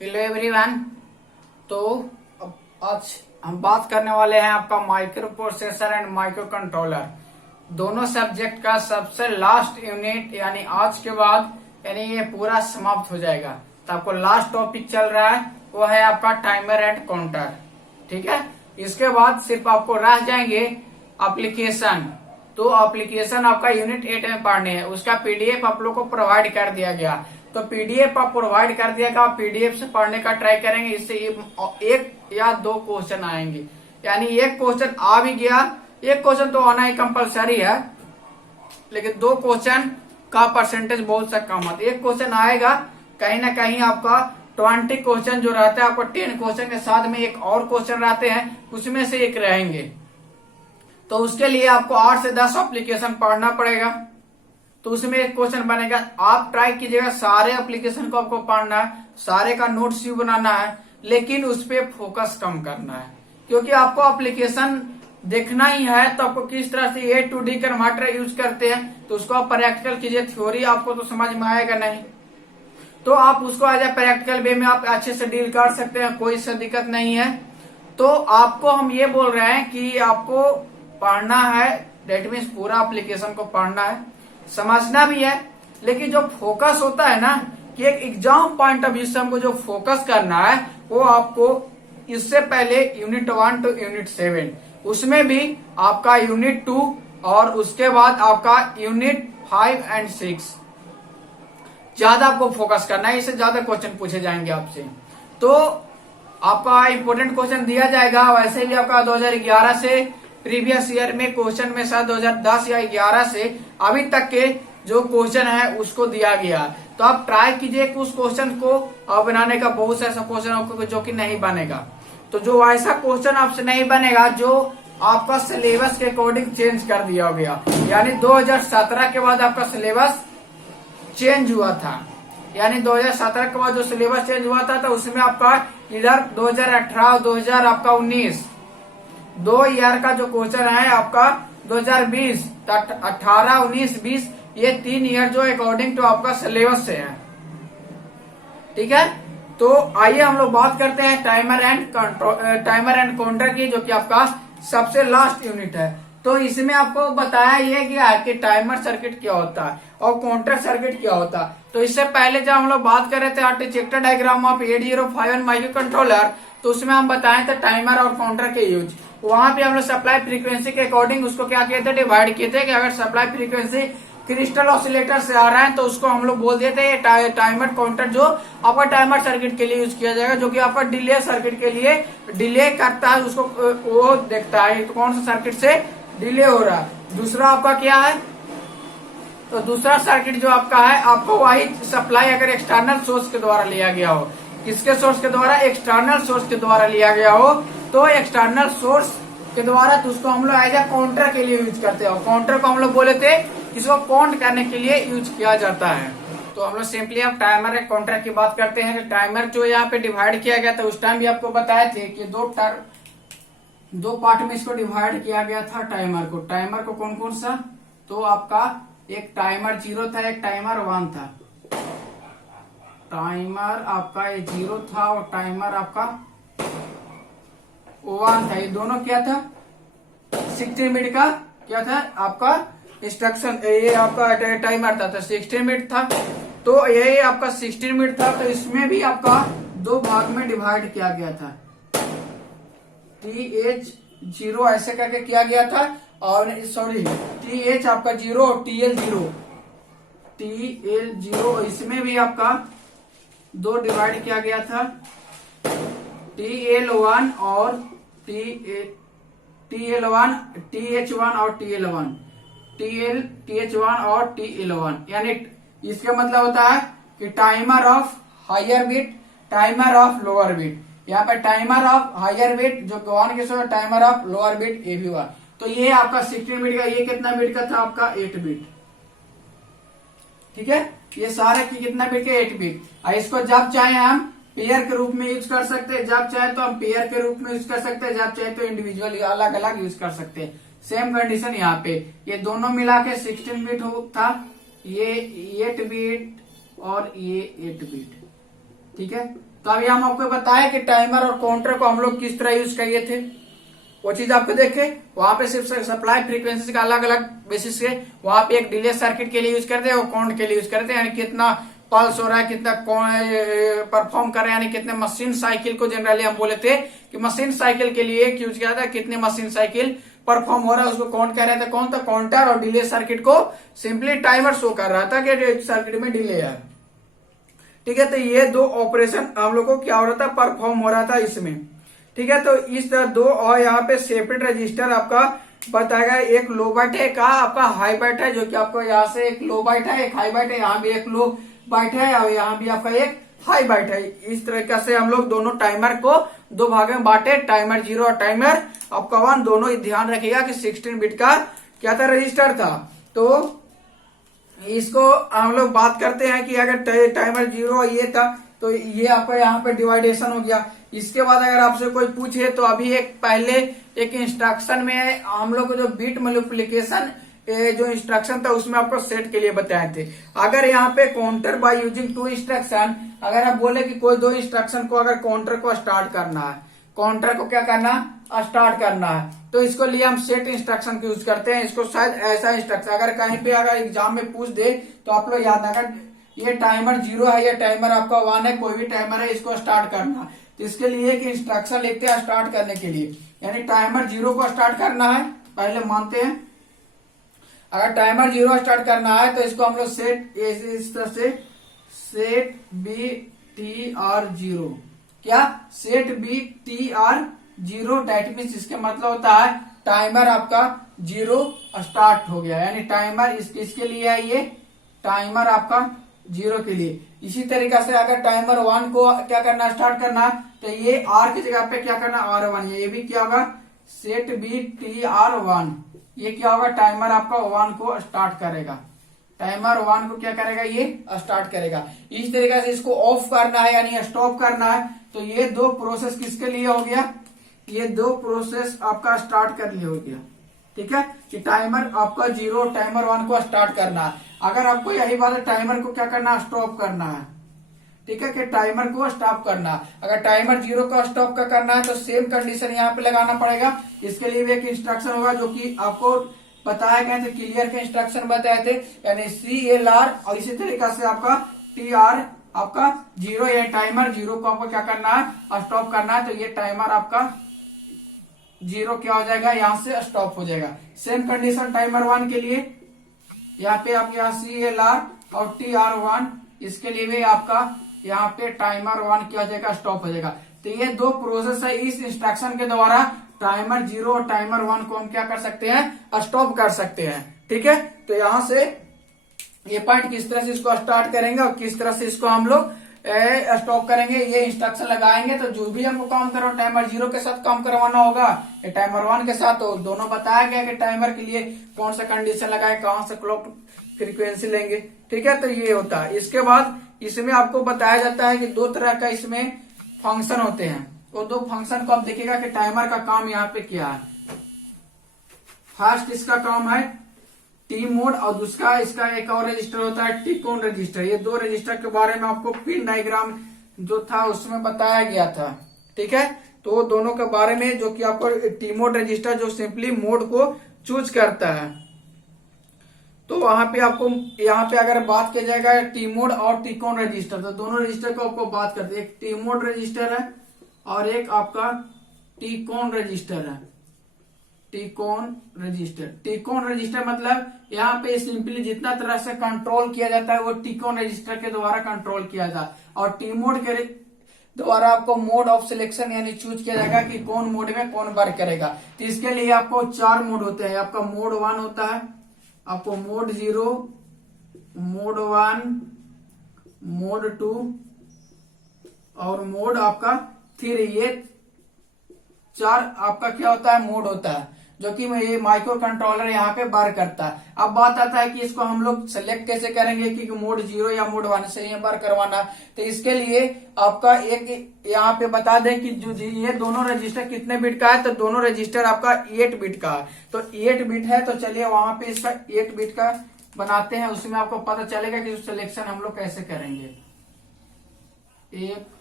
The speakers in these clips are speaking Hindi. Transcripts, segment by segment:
Hello everyone. तो आज हम बात करने वाले हैं आपका micro processor and micro controller दोनों सब्जेक्ट का सबसे लास्ट यूनिट, यानी आज के बाद यानी ये पूरा समाप्त हो जाएगा। तो आपको लास्ट टॉपिक चल रहा है वो है आपका टाइमर एंड काउंटर। ठीक है, इसके बाद सिर्फ आपको रह जाएंगे एप्लीकेशन। तो एप्लीकेशन आपका यूनिट 8 में पढ़ने है, उसका पीडीएफ आप लोग को प्रोवाइड कर दिया गया। तो पीडीएफ आप प्रोवाइड कर दिया गया, पीडीएफ से पढ़ने का ट्राई करेंगे। इससे एक या दो क्वेश्चन आएंगे, यानी एक क्वेश्चन आ भी गया, एक क्वेश्चन तो आना ही कंपलसरी है, लेकिन दो क्वेश्चन का परसेंटेज बहुत सा कम है। एक क्वेश्चन आएगा, कहीं ना कहीं आपका 20 क्वेश्चन जो रहता है, आपको 10 क्वेश्चन के साथ में एक और क्वेश्चन रहते हैं, उसमें से एक रहेंगे। तो उसके लिए आपको 8 से 10 एप्लीकेशन पढ़ना पड़ेगा। तो उसमें एक क्वेश्चन बनेगा। आप ट्राई कीजिएगा सारे एप्लीकेशन को आपको पढ़ना है, सारे का नोट्स भी बनाना है, लेकिन उस पर फोकस कम करना है, क्योंकि आपको एप्लीकेशन देखना ही है। तो आपको किस तरह से A to D converter use करते हैं, तो उसको आप प्रैक्टिकल कीजिए। थ्योरी आपको तो समझ में आएगा नहीं, तो आप उसको एज ए प्रैक्टिकल वे में आप अच्छे से डील कर सकते हैं, कोई सा दिक्कत नहीं है। तो आपको हम ये बोल रहे हैं कि आपको पढ़ना है, डेट मीन्स पूरा एप्लीकेशन को पढ़ना है, समझना भी है। लेकिन जो फोकस होता है ना, कि एक एग्जाम पॉइंट ऑफ व्यू से हमको जो फोकस करना है, वो आपको इससे पहले यूनिट 1 to यूनिट 7, उसमें भी आपका यूनिट 2 और उसके बाद आपका यूनिट 5 and 6 ज्यादा आपको फोकस करना है। इससे ज्यादा क्वेश्चन पूछे जाएंगे आपसे। तो आपका इम्पोर्टेंट क्वेश्चन दिया जाएगा। वैसे भी आपका 2011 से प्रीवियस ईयर में क्वेश्चन में शायद 2010 या 11 से अभी तक के जो क्वेश्चन है उसको दिया गया। तो आप ट्राई कीजिए कि उस क्वेश्चन को बनाने का। बहुत से ऐसा क्वेश्चन आपको जो कि नहीं बनेगा, तो जो ऐसा क्वेश्चन आपसे नहीं बनेगा जो आपका सिलेबस के अकॉर्डिंग चेंज कर दिया गया, यानी 2017 के बाद आपका सिलेबस चेंज हुआ था, यानी 2017 के बाद जो सिलेबस चेंज हुआ था, तो उसमें आपका इधर 2018 और 2019 2 ईयर का जो क्वेश्चन है आपका 2020, 18, 19, 20 ये 3 ईयर जो अकॉर्डिंग टू आपका सिलेबस से है। ठीक है, तो आइए हम लोग बात करते हैं टाइमर एंड काउंटर की, जो कि आपका सबसे लास्ट यूनिट है। तो इसमें आपको बताया ये गया कि टाइमर सर्किट क्या होता है और काउंटर सर्किट क्या होता है। तो इससे पहले जब हम लोग बात कर रहे थे architecture diagram of 8051 micro controller, तो उसमें हम बताए थे टाइमर और काउंटर के यूज। वहां पे हम लोग सप्लाई फ्रीक्वेंसी के अकॉर्डिंग उसको क्या किए थे, डिवाइड किए थे कि अगर सप्लाई फ्रीक्वेंसी क्रिस्टल ऑसिलेटर से आ रहा है तो उसको हम लोग बोल दिए थे टाइमर काउंटर, जो आपका टाइमर सर्किट के लिए यूज किया जाएगा, जो कि आपका डिले सर्किट के लिए डिले करता है, उसको वो देखता है तो कौन सा सर्किट से डिले हो रहा है। दूसरा आपका क्या है, तो दूसरा सर्किट जो आपका है, आपको वही सप्लाई अगर एक्सटर्नल सोर्स के द्वारा लिया गया हो, किसके सोर्स के द्वारा, एक्सटर्नल सोर्स के द्वारा लिया गया हो, तो एक्सटर्नल सोर्स के द्वारा तो उसको हम लोग एज ए काउंटर के लिए यूज करते हो। काउंटर को हम लोग बोले थे इसको काउंट करने के लिए यूज किया जाता है। तो हम लोग सिंपली अब टाइमर और काउंटर की बात करते हैं। टाइमर जो यहाँ पे डिवाइड किया गया था, उस टाइम भी आपको बताए थे कि दो पार्ट में इसको डिवाइड किया गया था टाइमर को। टाइमर को कौन कौन सा, तो आपका एक टाइमर 0 था, एक टाइमर 1 था। टाइमर आपका ये 0 था और टाइमर आपका 1 था। ये दोनों क्या था, 16 मिनट का क्या था आपका इंस्ट्रक्शन, ये आपका टाइमर था, तो 16 मिनट था। तो ये आपका 16 मिनट था। तो इसमें भी आपका 2 भाग में डिवाइड किया गया था, TH0 ऐसे करके किया गया था, और सॉरी TH आपका 0 और TL0 इसमें भी आपका 2 डिवाइड किया गया था, TL1 और TL1, TH1 और TH1 और TL1। यानी इसका मतलब होता है कि timer of higher beat, timer of lower beat. यहाँ पे टाइमर ऑफ हायर बीट जो 1 के साथ, टाइमर ऑफ लोअर बीट ये भी हुआ। तो ये आपका 16 बीट का, ये कितना बीट का था आपका 8 बीट। ठीक है, ये सारे की कितना बीट के 8 बीट। इसको जब चाहे हम पेयर के रूप में यूज कर सकते हैं, जब चाहे तो हम पेयर के रूप में यूज कर सकते हैं, जब चाहे तो इंडिविजुअली अलग अलग यूज कर सकते हैं। सेम कंडीशन यहाँ पे, ये दोनों मिला के 16 बीट था, ये 8 बीट और ये 8 बीट। ठीक है, तो अभी हम आपको बताया कि टाइमर और काउंटर को हम लोग किस तरह यूज किए थे, वो चीज आपको देखे। वहां पे सिर्फ सप्लाई फ्रीक्वेंसी का अलग अलग बेसिस से वहां पे एक डिले सर्किट के लिए यूज करते हैं और काउंट के लिए यूज करते हैं, यानी कितना पल्स हो रहा है, कितना परफॉर्म कर रहे हैं, यानी कितने मशीन साइकिल को जनरली हम बोले थे कि मशीन साइकिल के लिए यूज किया था, कितने मशीन साइकिल परफॉर्म हो रहा है उसको काउंट कर रहे थे। कौन था? काउंटर। और डिले सर्किट को सिंपली टाइमर शो कर रहा था कि सर्किट में डिले है। ठीक है, तो ये दो ऑपरेशन हम लोग को क्या हो रहा था, परफॉर्म हो रहा था इसमें। ठीक है, तो इस तरह दो, और यहाँ पे सेपरेट रजिस्टर आपका बताएगा, एक लो बाइट है, कहा आपका हाई बाइट है, जो कि आपको यहाँ से एक लो बाइट है, एक हाई बाइट है, यहाँ भी एक लो बाइट है और यहाँ भी आपका एक हाई बाइट है। इस तरीके से हम लोग दोनों टाइमर को दो भाग में बांटे, टाइमर 0 और टाइमर आपका 1, दोनों ही ध्यान रखिएगा कि 16 बिट का क्या था, रजिस्टर था। तो इसको हम लोग बात करते हैं कि अगर टाइमर 0 ये था तो ये आपका यहाँ पे डिवाइडेशन हो गया। इसके बाद अगर आपसे कोई पूछे तो अभी एक पहले एक इंस्ट्रक्शन में हम लोग को जो बीट मल्टीप्लिकेशन जो इंस्ट्रक्शन था उसमें आपको सेट के लिए बताए थे। अगर यहाँ पे काउंटर बाय यूजिंग 2 इंस्ट्रक्शन, अगर आप बोले कि कोई 2 इंस्ट्रक्शन को अगर काउंटर को स्टार्ट करना है, काउंटर को क्या करना, स्टार्ट करना है, तो इसको लिए हम सेट इंस्ट्रक्शन को यूज करते हैं। इसको शायद ऐसा इंस्ट्रक्शन अगर कहीं पे अगर एग्जाम में पूछ दे तो आप लोग याद, अगर ये टाइमर 0 है, ये टाइमर आपका 1 है, कोई भी टाइमर है, इसको स्टार्ट करना, तो इसके लिए एक इंस्ट्रक्शन लिखते हैं स्टार्ट करने के लिए, यानी टाइमर 0 को स्टार्ट करना है। पहले मानते हैं अगर टाइमर 0 स्टार्ट करना है तो इसको हम लोग सेट इस तरह से सेट BTR0, क्या सेट BTR0, डेट मीन्स इसके मतलब होता है टाइमर आपका 0 स्टार्ट हो गया, यानी टाइमर इसके लिए है, ये टाइमर आपका 0 के लिए। इसी तरीके से अगर टाइमर 1 को क्या करना, स्टार्ट करना, तो ये R की जगह पे क्या करना, R1, ये भी क्या होगा, सेट BTR1, ये क्या होगा, टाइमर आपका 1 को स्टार्ट करेगा, टाइमर 1 को क्या करेगा, ये स्टार्ट करेगा। इस तरीके से इसको ऑफ करना है यानी स्टॉप करना है, तो ये दो प्रोसेस किसके लिए हो गया, ये दो प्रोसेस आपका स्टार्ट कर लिए हो गया। ठीक है, कि टाइमर आपका 0, टाइमर 1 को स्टार्ट करना है। अगर आपको यही बात है, टाइमर को क्या करना, स्टॉप करना है। ठीक है, कि टाइमर को स्टॉप करना, अगर टाइमर 0 को स्टॉप का करना है तो सेम कंडीशन यहाँ पे लगाना पड़ेगा। इसके लिए भी एक इंस्ट्रक्शन होगा जो कि आपको बताया गया थे, क्लियर के इंस्ट्रक्शन बताए थे, यानी CLR, और इसी तरीके से आपका TR आपका 0, ये टाइमर 0 को आपको क्या करना है, स्टॉप करना है, तो ये टाइमर आपका 0 क्या हो जाएगा, यहाँ से स्टॉप हो जाएगा। सेम कंडीशन टाइमर 1 के लिए, यहाँ पे आप यहाँ CLR और TR1, इसके लिए भी आपका यहाँ पे टाइमर 1 क्या हो जाएगा, स्टॉप हो जाएगा। तो ये दो प्रोसेस है, इस इंस्ट्रक्शन के द्वारा टाइमर 0 और टाइमर 1 को हम क्या कर सकते हैं, स्टॉप कर सकते हैं। ठीक है, तो यहाँ से ये पॉइंट किस तरह से इसको स्टार्ट करेंगे और किस तरह से इसको हम लोग स्टॉप करेंगे, ये इंस्ट्रक्शन लगाएंगे। तो जो भी हमको काम करो, टाइमर 0 के साथ काम करवाना होगा या टाइमर 1 के साथ, तो दोनों बताया गया कि टाइमर के लिए कौन सा कंडीशन लगाए, कौन सा क्लॉक फ्रीक्वेंसी लेंगे। ठीक है, तो ये होता है। इसके बाद इसमें आपको बताया जाता है कि दो तरह का इसमें फंक्शन होते हैं, तो दो फंक्शन को आप देखिएगा कि टाइमर का काम यहाँ पे क्या है। फर्स्ट इसका काम है टी मोड, और दूसरा इसका एक और रजिस्टर होता है टिकोन रजिस्टर। ये दो रजिस्टर के बारे में आपको पिन डायग्राम जो था उसमें बताया गया था। ठीक है, तो दोनों के बारे में, जो कि आपको टी मोड रजिस्टर जो सिंपली मोड को चूज करता है, तो वहां पे आपको यहाँ पे अगर बात किया जाएगा टी मोड और टिकोन रजिस्टर, तो दोनों रजिस्टर को आपको बात करते हैं। एक टी मोड रजिस्टर है और एक आपका टिकोन रजिस्टर है। टिकोन रजिस्टर मतलब यहाँ पे सिंपली जितना तरह से कंट्रोल किया जाता है वो टिकोन रजिस्टर के द्वारा कंट्रोल किया जाता है, और टी मोड के द्वारा आपको मोड ऑफ सिलेक्शन यानी चूज किया जाएगा कि कौन मोड में कौन वर्क करेगा। तो इसके लिए आपको 4 मोड होते हैं। आपका मोड 1 होता है, आपको मोड 0, मोड 1, मोड 2 और मोड आपका 3। ये 4 आपका क्या होता है, मोड होता है, जो कि ये माइक्रो कंट्रोलर यहाँ पे वर्क करता है। अब बात आता है कि इसको हम लोग सेलेक्ट कैसे करेंगे कि मोड 0 या मोड 1 से ये वर्क करवाना। तो इसके लिए आपका एक यहाँ पे बता दें कि जो ये दोनों रजिस्टर कितने बिट का है, तो दोनों रजिस्टर आपका 8 बिट का है। तो 8 बिट है, तो चलिए वहां पे इसका 8 बिट का बनाते हैं, उसमें आपको पता चलेगा कि सिलेक्शन हम लोग कैसे करेंगे। 1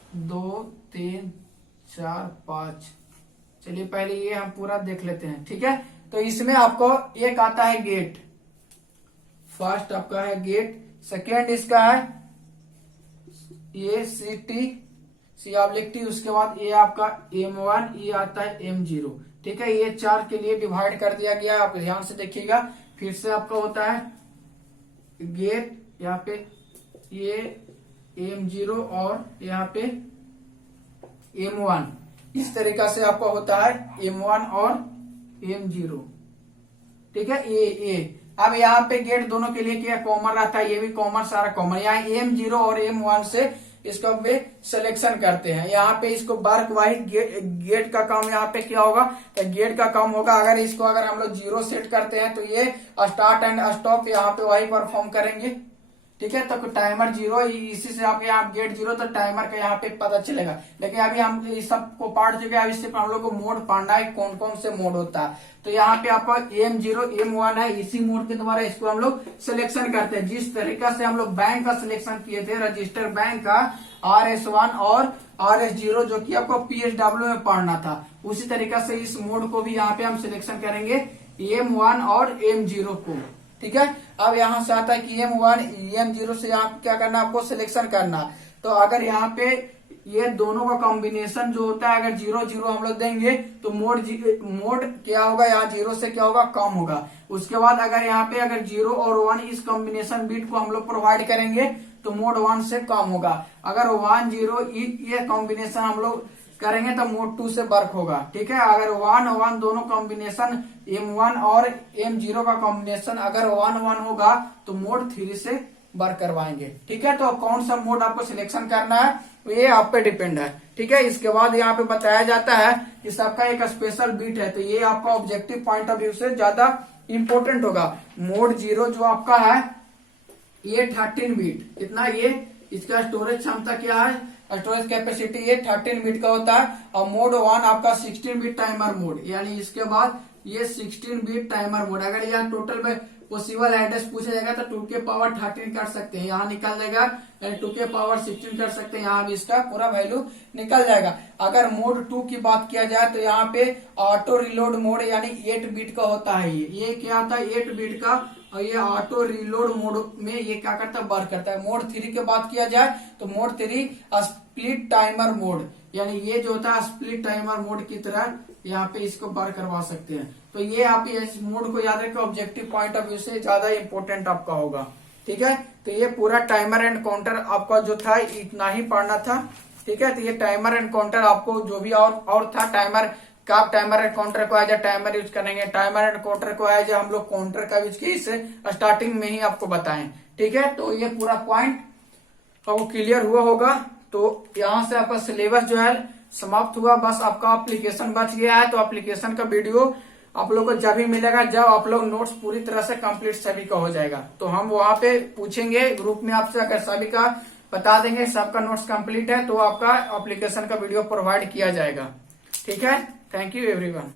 2 3 4 5। चलिए पहले ये हम पूरा देख लेते हैं, ठीक है। तो इसमें आपको एक आता है गेट, फर्स्ट आपका है गेट, सेकेंड इसका है ये सी आप लिखती, उसके बाद ये आपका M1, ये आता है M0, ठीक है। ये 4 के लिए डिवाइड कर दिया गया है, आप ध्यान से देखिएगा। फिर से आपका होता है गेट, यहाँ पे ये M0 और यहाँ पे M1, इस तरीका से आपका होता है M1 और M0, ठीक है। ये अब यहाँ पे गेट दोनों के लिए क्या कॉमन रहता है, ये भी कॉमन, सारा कॉमन। यहाँ M0 और M1 से इसको वे सिलेक्शन करते हैं। यहाँ पे इसको वर्क वाइज गेट का काम यहाँ पे क्या होगा, तो गेट का काम होगा, अगर इसको अगर हम लोग 0 सेट करते हैं तो ये स्टार्ट एंड स्टॉप यहाँ पे वही परफॉर्म करेंगे, ठीक है। तो टाइमर 0, इसी से आप यहाँ गेट 0, तो टाइमर का यहाँ पे पता चलेगा। लेकिन अभी हम इस सब को पढ़ चुके हैं, अब इससे हम लोग को मोड पढ़ना है, कौन कौन से मोड होता है। तो यहाँ पे आपका M0 M1 है, इसी मोड के द्वारा इसको हम लोग सिलेक्शन करते हैं। जिस तरीका से हम लोग बैंक का सिलेक्शन किए थे, रजिस्टर बैंक का RS1 और RS0, जो कि आपको PSW में पढ़ना था, उसी तरीका से इस मोड को भी यहाँ पे हम सिलेक्शन करेंगे, M1 और M0 को, ठीक है। अब यहाँ से आता है कि M1 M0 से यहाँ क्या करना, आपको सिलेक्शन करना। तो अगर यहाँ पे ये दोनों का कॉम्बिनेशन जो होता है, अगर 0 0 हम लोग देंगे तो मोड क्या होगा, यहाँ 0 से क्या होगा, कम होगा। उसके बाद अगर यहाँ पे अगर 0 और 1 इस कॉम्बिनेशन बीट को हम लोग प्रोवाइड करेंगे तो मोड 1 से कम होगा। अगर 1 0 ये कॉम्बिनेशन हम लोग करेंगे तो मोड 2 से वर्क होगा, ठीक है। अगर 1 1 दोनों कॉम्बिनेशन M1 और M0 का कॉम्बिनेशन अगर 1 1 होगा तो मोड 3 से वर्क करवाएंगे, ठीक है। तो कौन सा मोड आपको सिलेक्शन करना है ये आप पे डिपेंड है, ठीक है। इसके बाद यहाँ पे बताया जाता है कि सबका एक स्पेशल बीट है, तो ये आपका ऑब्जेक्टिव पॉइंट ऑफ व्यू से ज्यादा इंपॉर्टेंट होगा। मोड 0 जो आपका है ये 13 बीट, कितना ये इसका स्टोरेज क्षमता क्या है, स्टोरेज कैपेसिटी ये 13 बीट का होता है। और मोड 1 आपका 16 बीट टाइमर मोड, यानी इसके बाद ये 16 बीट टाइमर मोड। अगर यहाँ टोटल में पॉसिबल एड्रेस पूछा जाएगा तो 2 के पावर 13 कर सकते हैं, यहाँ निकल जाएगा, यानी 2 के पावर 16 कर सकते हैं, यहाँ भी इसका पूरा वैल्यू निकल जाएगा। अगर मोड 2 की बात किया जाए तो यहाँ पे ऑटो रिलोड मोड यानी 8 बीट का होता है। ये क्या आता है, 8 बीट का, और ये ऑटो रिलोड मोड में ये क्या करता है, वर्क करता है। मोड 3 की बात किया जाए तो मोड 3 स्प्लिट टाइमर मोड, यानी ये जो होता है स्प्लिट टाइमर मोड की तरह यहाँ पे इसको वर्क करवा सकते हैं। तो ये आप इस मोड को याद रखें, ऑब्जेक्टिव पॉइंट ऑफ व्यू से ज्यादा इंपॉर्टेंट आपका होगा, ठीक है। तो ये पूरा टाइमर एंड काउंटर आपका जो था इतना ही पढ़ना था, ठीक है। तो ये टाइमर एंड काउंटर आपको जो भी और था, टाइमर का आप टाइमर एंड काउंटर को एज ए टाइमर यूज करेंगे, टाइमर एंड काउंटर को एज हम लोग काउंटर का यूज किए, इसे स्टार्टिंग में ही आपको बताएं, ठीक है। तो ये पूरा पॉइंट आपको क्लियर हुआ होगा। तो यहाँ से आपका सिलेबस जो है समाप्त हुआ, बस आपका एप्लीकेशन बच गया है। तो एप्लीकेशन का वीडियो आप लोग को जब भी मिलेगा जब आप लोग नोट्स पूरी तरह से कंप्लीट सभी का हो जाएगा, तो हम वहां पे पूछेंगे ग्रुप में आपसे, अगर सभी का बता देंगे सबका नोट्स कंप्लीट है तो आपका एप्लीकेशन का वीडियो प्रोवाइड किया जाएगा, ठीक है। Thank you everyone.